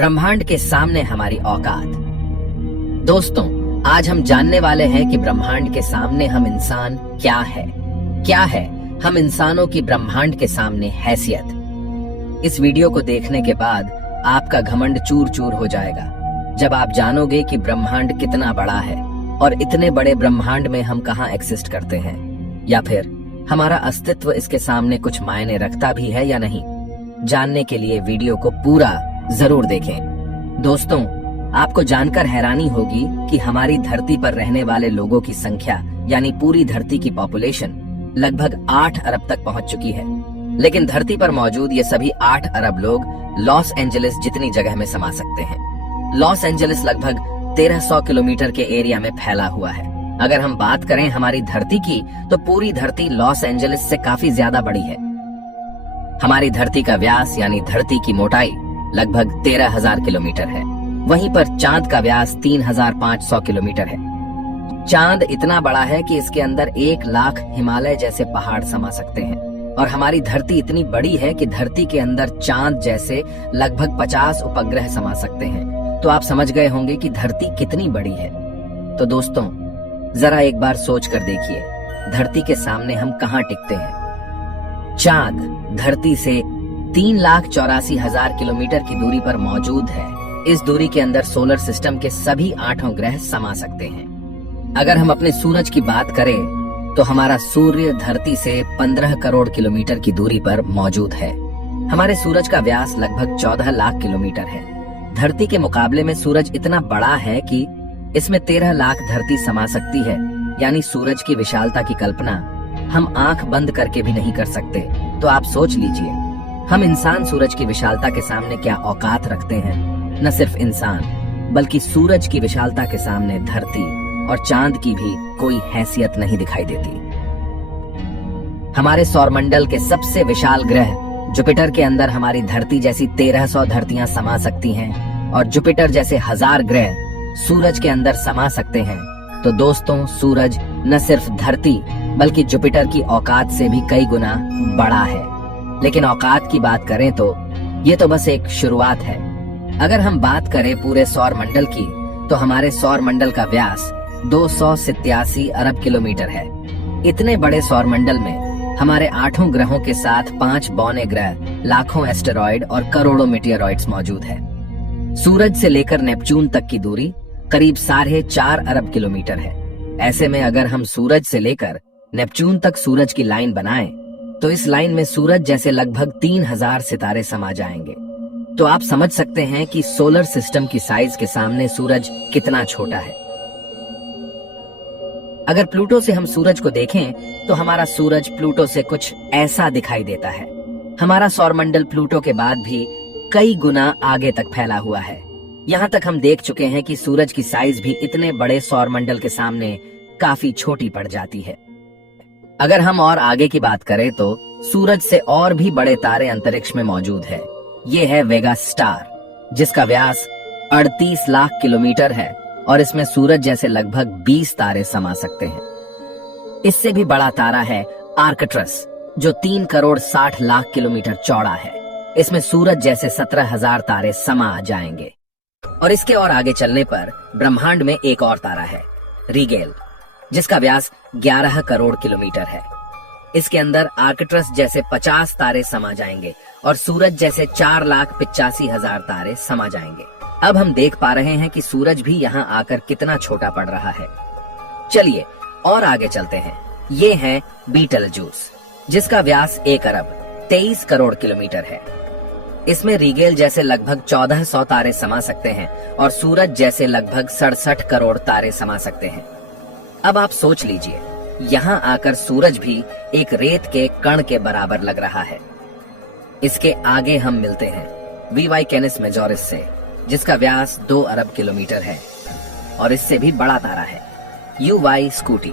ब्रह्मांड के सामने हमारी औकात। दोस्तों, आज हम जानने वाले हैं कि ब्रह्मांड के सामने हम इंसान क्या है हम इंसानों की ब्रह्मांड के सामने हैसियत। इस वीडियो को देखने के बाद आपका घमंड चूर चूर हो जाएगा जब आप जानोगे कि ब्रह्मांड कितना बड़ा है और इतने बड़े ब्रह्मांड में हम कहाँ एग्जिस्ट करते हैं, या फिर हमारा अस्तित्व इसके सामने कुछ मायने रखता भी है या नहीं। जानने के लिए वीडियो को पूरा जरूर देखें। दोस्तों, आपको जानकर हैरानी होगी कि हमारी धरती पर रहने वाले लोगों की संख्या यानी पूरी धरती की पॉपुलेशन लगभग 8 अरब तक पहुंच चुकी है। लेकिन धरती पर मौजूद ये सभी 8 अरब लोग लॉस एंजलिस जितनी जगह में समा सकते हैं। लॉस एंजलिस लगभग 1300 किलोमीटर के एरिया में फैला हुआ है। अगर हम बात करें हमारी धरती की, तो पूरी धरती लॉस एंजलिस से काफी ज्यादा बड़ी है। हमारी धरती का व्यास यानी धरती की मोटाई लगभग 13,000 किलोमीटर है। वहीं पर चांद का व्यास 3,500 किलोमीटर है। चांद इतना बड़ा है कि इसके अंदर 1 लाख हिमालय जैसे पहाड़ समा सकते हैं। और हमारी धरती इतनी बड़ी है कि धरती के अंदर चांद जैसे लगभग 50 उपग्रह समा सकते हैं। तो आप समझ गए होंगे कि धरती कितनी बड़ी है। तो दोस्तों, जरा एक बार सोच कर देखिए, धरती के सामने हम कहाँ टिकते हैं। चांद धरती से 3,84,000 किलोमीटर की दूरी पर मौजूद है। इस दूरी के अंदर सोलर सिस्टम के सभी 8 ग्रह समा सकते हैं। अगर हम अपने सूरज की बात करें तो हमारा सूर्य धरती से 15 करोड़ किलोमीटर की दूरी पर मौजूद है। हमारे सूरज का व्यास लगभग 14 लाख किलोमीटर है। धरती के मुकाबले में सूरज इतना बड़ा है कि इसमें 13 लाख धरती समा सकती है। यानी सूरज की विशालता की कल्पना हम आंख बंद करके भी नहीं कर सकते। तो आप सोच लीजिए, हम इंसान सूरज की विशालता के सामने क्या औकात रखते हैं। न सिर्फ इंसान, बल्कि सूरज की विशालता के सामने धरती और चांद की भी कोई हैसियत नहीं दिखाई देती। हमारे सौरमंडल के सबसे विशाल ग्रह जुपिटर के अंदर हमारी धरती जैसी 1300 धरतियां समा सकती हैं और जुपिटर जैसे 1000 ग्रह सूरज के अंदर समा सकते हैं। तो दोस्तों, सूरज न सिर्फ धरती बल्कि जुपिटर की औकात से भी कई गुना बड़ा है। लेकिन औकात की बात करें तो ये तो बस एक शुरुआत है। अगर हम बात करें पूरे सौरमंडल की, तो हमारे सौरमंडल का व्यास 287 अरब किलोमीटर है। इतने बड़े सौरमंडल में हमारे 8 ग्रहों के साथ 5 बौने ग्रह, लाखों एस्टेरॉइड और करोड़ों मीटियोरॉइड्स मौजूद है। सूरज से लेकर नेपच्यून तक की दूरी करीब 4.5 अरब किलोमीटर है। ऐसे में अगर हम सूरज से लेकर नेपच्यून तक सूरज की लाइन बनाएं, तो इस लाइन में सूरज जैसे लगभग 3000 सितारे समा जाएंगे। तो आप समझ सकते हैं कि सोलर सिस्टम की साइज के सामने सूरज कितना छोटा है। अगर प्लूटो से हम सूरज को देखें तो हमारा सूरज प्लूटो से कुछ ऐसा दिखाई देता है। हमारा सौरमंडल प्लूटो के बाद भी कई गुना आगे तक फैला हुआ है। यहाँ तक हम देख चुके हैं कि सूरज की साइज भी इतने बड़े सौरमंडल के सामने काफी छोटी पड़ जाती है। अगर हम और आगे की बात करें तो सूरज से और भी बड़े तारे अंतरिक्ष में मौजूद है। ये है वेगा स्टार, जिसका व्यास 38 लाख किलोमीटर है और इसमें सूरज जैसे लगभग 20 तारे समा सकते हैं। इससे भी बड़ा तारा है आर्कट्रस, जो 3 करोड़ 60 लाख किलोमीटर चौड़ा है। इसमें सूरज जैसे 17,000 तारे समा जाएंगे। और इसके और आगे चलने पर ब्रह्मांड में एक और तारा है, रीगेल, जिसका व्यास 11 करोड़ किलोमीटर है। इसके अंदर आर्कट्रस जैसे 50 तारे समा जाएंगे और सूरज जैसे 4,85,000 तारे समा जाएंगे। अब हम देख पा रहे हैं कि सूरज भी यहाँ आकर कितना छोटा पड़ रहा है। चलिए और आगे चलते हैं। ये है बीटलजूस, जिसका व्यास 1 अरब 23 करोड़ किलोमीटर है। इसमें रीगेल जैसे लगभग 1400 तारे समा सकते हैं और सूरज जैसे लगभग 67 करोड़ तारे समा सकते हैं। अब आप सोच लीजिए, यहाँ आकर सूरज भी एक रेत के कण के बराबर लग रहा है। इसके आगे हम मिलते हैं वीवाई कैनिस मेजोरिस से, जिसका व्यास 2 अरब किलोमीटर है और इससे भी बड़ा तारा है यूवाई स्कूटी,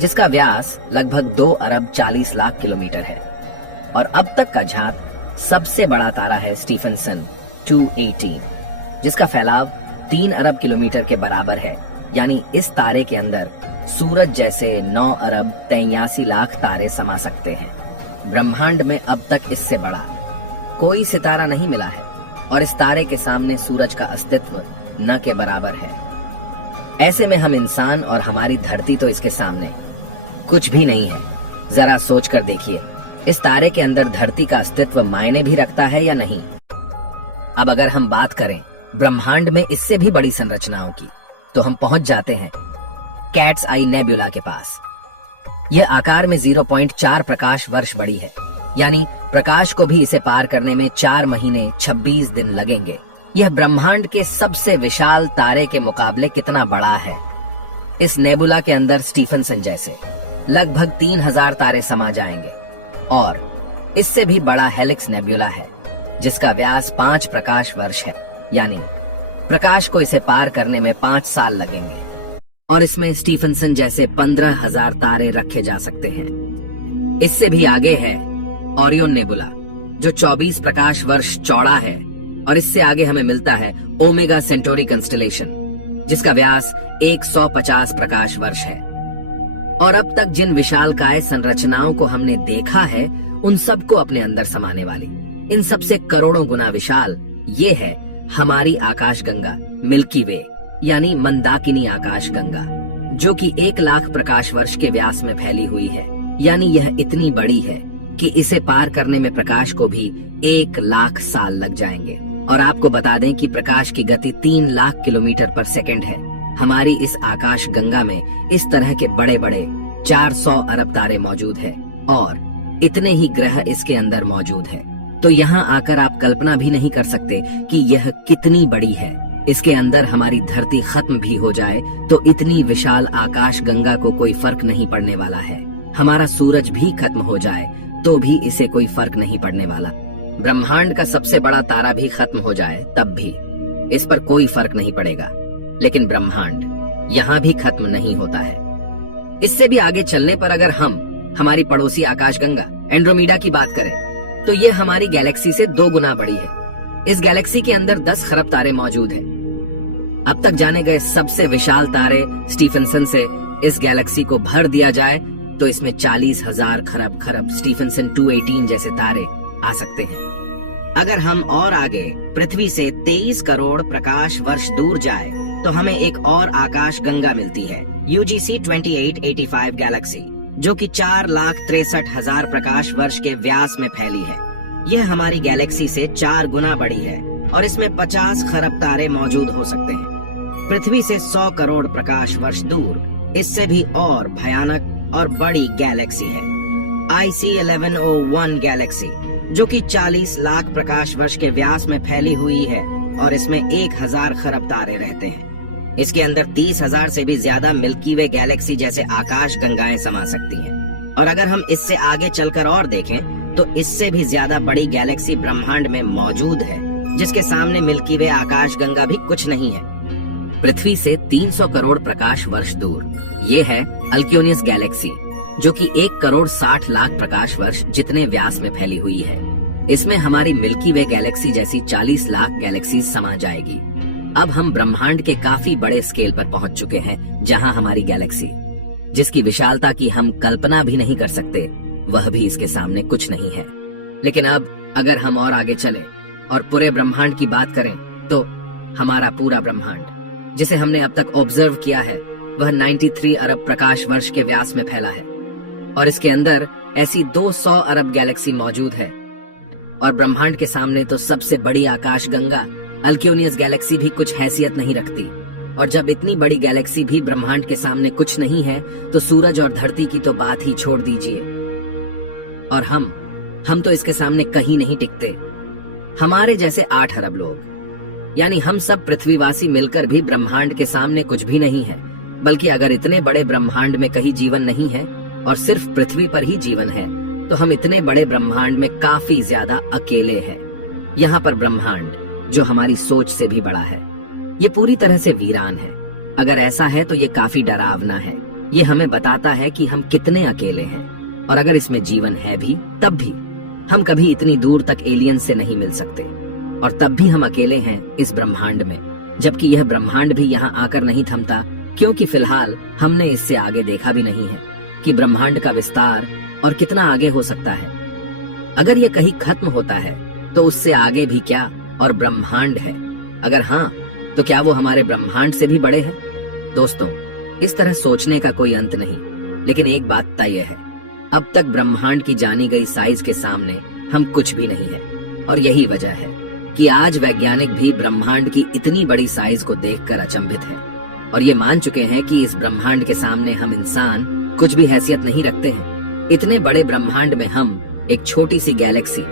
जिसका व्यास लगभग 2 अरब 40 लाख किलोमीटर है। और अब तक का झांक सबसे बड़ा तारा है स्टीफनसन 218, जिसका फैलाव 3 अरब किलोमीटर के बराबर है। यानी इस तारे के अंदर सूरज जैसे 9 अरब 83 लाख तारे समा सकते हैं। ब्रह्मांड में अब तक इससे बड़ा कोई सितारा नहीं मिला है। और इस तारे के सामने सूरज का अस्तित्व न के बराबर है। ऐसे में हम इंसान और हमारी धरती तो इसके सामने कुछ भी नहीं है। जरा सोच कर देखिए, इस तारे के अंदर धरती का अस्तित्व मायने भी रखता है या नहीं। अब अगर हम बात करें ब्रह्मांड में इससे भी बड़ी संरचनाओं की, तो हम पहुंच जाते हैं कैट्स आई नेबुला के पास। यह आकार में 0.4 प्रकाश वर्ष बड़ी है, यानी प्रकाश को भी इसे पार करने में 4 महीने 26 दिन लगेंगे। यह ब्रह्मांड के सबसे विशाल तारे के मुकाबले कितना बड़ा है। इस नेबुला के अंदर स्टीफनसन जैसे लगभग 3000 तारे समा जाएंगे, और इससे भी बड़ा हेलिक्स नेबुला है जिसका व्यास 5 प्रकाश वर्ष है, यानी प्रकाश को इसे पार करने में 5 साल लगेंगे। और इसमें स्टीफनसन जैसे 15,000 तारे रखे जा सकते हैं। इससे भी आगे है ओरियन नेबुला, जो 24 प्रकाश वर्ष चौड़ा है, और इससे आगे हमें मिलता है ओमेगा सेंटोरी कंस्टलेशन, जिसका व्यास 150 प्रकाश वर्ष है। और अब तक जिन विशालकाय संरचनाओं को हमने देखा है, उन सबको अपने अंदर समाने वाली, इन सबसे करोड़ों गुना विशाल ये है हमारी आकाश गंगा मिल्की वे, यानी मंदाकिनी आकाश गंगा, जो कि 1 लाख प्रकाश वर्ष के व्यास में फैली हुई है। यानी यह इतनी बड़ी है कि इसे पार करने में प्रकाश को भी 1 लाख साल लग जाएंगे। और आपको बता दें कि प्रकाश की गति 3 लाख किलोमीटर पर सेकंड है। हमारी इस आकाश गंगा में इस तरह के बड़े बड़े 400 अरब तारे मौजूद है, और इतने ही ग्रह इसके अंदर मौजूद है। तो यहाँ आकर आप कल्पना भी नहीं कर सकते कि यह कितनी बड़ी है। इसके अंदर हमारी धरती खत्म भी हो जाए तो इतनी विशाल आकाश गंगा को कोई फर्क नहीं पड़ने वाला है। हमारा सूरज भी खत्म हो जाए तो भी इसे कोई फर्क नहीं पड़ने वाला। ब्रह्मांड का सबसे बड़ा तारा भी खत्म हो जाए तब भी इस पर कोई फर्क नहीं पड़ेगा। लेकिन ब्रह्मांड यहाँ भी खत्म नहीं होता है। इससे भी आगे चलने पर अगर हम हमारी पड़ोसी आकाशगंगा एंड्रोमेडा की बात करें, तो ये हमारी गैलेक्सी से 2 गुना बड़ी है। इस गैलेक्सी के अंदर 10 खरब तारे मौजूद हैं। अब तक जाने गए सबसे विशाल तारे स्टीफनसन से इस गैलेक्सी को भर दिया जाए तो इसमें 40,000 खरब स्टीफनसन 218 जैसे तारे आ सकते हैं। अगर हम और आगे पृथ्वी से 23 करोड़ प्रकाश वर्ष दूर जाए तो हमें एक और आकाश गंगा मिलती है, UGC 2885 गैलेक्सी, जो कि 4,63,000 प्रकाश वर्ष के व्यास में फैली है। यह हमारी गैलेक्सी से 4 गुना बड़ी है और इसमें 50 खरब तारे मौजूद हो सकते हैं। पृथ्वी से 100 करोड़ प्रकाश वर्ष दूर इससे भी और भयानक और बड़ी गैलेक्सी है, IC 1101 गैलेक्सी, जो कि 40 लाख प्रकाश वर्ष के व्यास में फैली हुई है और इसमें 1000 खरब तारे रहते हैं। इसके अंदर 30,000 से भी ज्यादा मिल्की वे गैलेक्सी जैसे आकाश गंगाएं समा सकती हैं। और अगर हम इससे आगे चलकर और देखें तो इससे भी ज्यादा बड़ी गैलेक्सी ब्रह्मांड में मौजूद है, जिसके सामने मिल्की वे आकाश गंगा भी कुछ नहीं है। पृथ्वी से 300 करोड़ प्रकाश वर्ष दूर ये है अल्क्योनियस गैलेक्सी, जो कि 1 करोड़ 60 लाख प्रकाश वर्ष जितने व्यास में फैली हुई है। इसमें हमारी मिल्की वे गैलेक्सी जैसी 40 लाख गैलेक्सी समा जाएगी। अब हम ब्रह्मांड के काफी बड़े स्केल पर पहुंच चुके हैं, जहां हमारी गैलेक्सी, जिसकी विशालता की हम कल्पना भी नहीं कर सकते, वह भी इसके सामने कुछ नहीं है। लेकिन अब अगर हम और आगे चले और पूरे ब्रह्मांड की बात करें तो हमारा पूरा ब्रह्मांड, जिसे हमने अब तक ऑब्जर्व किया है, वह 93 अरब प्रकाश वर्ष के व्यास में फैला है और इसके अंदर ऐसी 200 अरब गैलेक्सी मौजूद है। और ब्रह्मांड के सामने तो सबसे बड़ी आकाश गंगा अल्क्योनियस गैलेक्सी भी कुछ हैसियत नहीं रखती। और जब इतनी बड़ी गैलेक्सी भी ब्रह्मांड के सामने कुछ नहीं है तो सूरज और धरती की तो बात ही छोड़ दीजिए। और हम तो इसके सामने कहीं नहीं टिकते। हमारे जैसे 8 अरब लोग, यानी हम सब पृथ्वीवासी मिलकर भी ब्रह्मांड के सामने कुछ भी नहीं है। बल्कि अगर इतने बड़े ब्रह्मांड में कहीं जीवन नहीं है और सिर्फ पृथ्वी पर ही जीवन है, तो हम इतने बड़े ब्रह्मांड में काफी ज्यादा अकेले हैं। यहाँ पर ब्रह्मांड, जो हमारी सोच से भी बड़ा है, ये पूरी तरह से वीरान है। अगर ऐसा है तो ये काफी डरावना है। ये हमें बताता है कि हम कितने अकेले हैं, और अगर इसमें जीवन है भी तब भी हम कभी इतनी दूर तक एलियन से नहीं मिल सकते, और तब भी हम अकेले हैं इस ब्रह्मांड में। जबकि यह ब्रह्मांड भी यहाँ आकर नहीं थमता, क्योंकि फिलहाल हमने इससे आगे देखा भी नहीं है कि ब्रह्मांड का विस्तार और कितना आगे हो सकता है। अगर ये कहीं खत्म होता है तो उससे आगे भी क्या, और ब्रह्मांड है? अगर हाँ, तो क्या वो हमारे ब्रह्मांड से भी बड़े हैं? दोस्तों, इस तरह सोचने का कोई अंत नहीं, लेकिन एक बात तय है, अब तक ब्रह्मांड की जानी गई साइज के सामने हम कुछ भी नहीं है। और यही वजह है कि आज वैज्ञानिक भी ब्रह्मांड की इतनी बड़ी साइज को देखकर अचंभित है और ये मान चुके हैं कि इस ब्रह्मांड के सामने हम इंसान कुछ भी हैसियत नहीं रखते हैं। इतने बड़े ब्रह्मांड में हम एक छोटी सी गैलेक्सी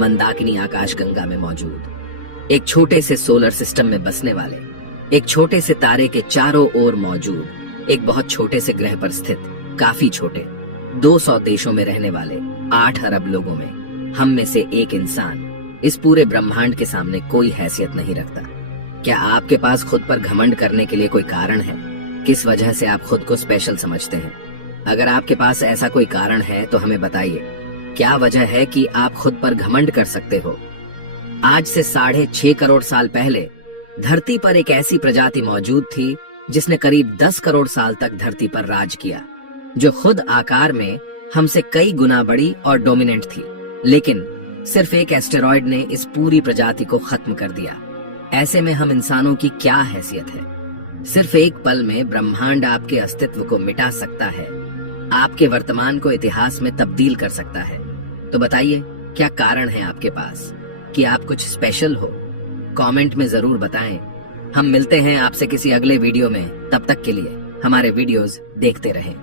मंदाकिनी आकाशगंगा में मौजूद, एक छोटे से सोलर सिस्टम में बसने वाले, एक छोटे से तारे के चारों ओर मौजूद, एक बहुत छोटे से ग्रह पर स्थित, काफी छोटे 200 देशों में रहने वाले 8 अरब लोगों में हम में से एक इंसान इस पूरे ब्रह्मांड के सामने कोई हैसियत नहीं रखता। क्या आपके पास खुद पर घमंड करने के लिए कोई कारण है? किस वजह से आप खुद को स्पेशल समझते हैं? अगर आपके पास ऐसा कोई कारण है तो हमें बताइए, क्या वजह है कि आप खुद पर घमंड कर सकते हो? आज से 6.5 करोड़ साल पहले धरती पर एक ऐसी प्रजाति मौजूद थी जिसने करीब 10 करोड़ साल तक धरती पर राज किया, जो खुद आकार में हमसे कई गुना बड़ी और डोमिनेंट थी। लेकिन सिर्फ एक एस्टेरॉयड ने इस पूरी प्रजाति को खत्म कर दिया। ऐसे में हम इंसानों की क्या हैसियत है? सिर्फ एक पल में ब्रह्मांड आपके अस्तित्व को मिटा सकता है, आपके वर्तमान को इतिहास में तब्दील कर सकता है। तो बताइए, क्या कारण है आपके पास कि आप कुछ स्पेशल हो? कमेंट में जरूर बताएं। हम मिलते हैं आपसे किसी अगले वीडियो में। तब तक के लिए हमारे वीडियोस देखते रहें।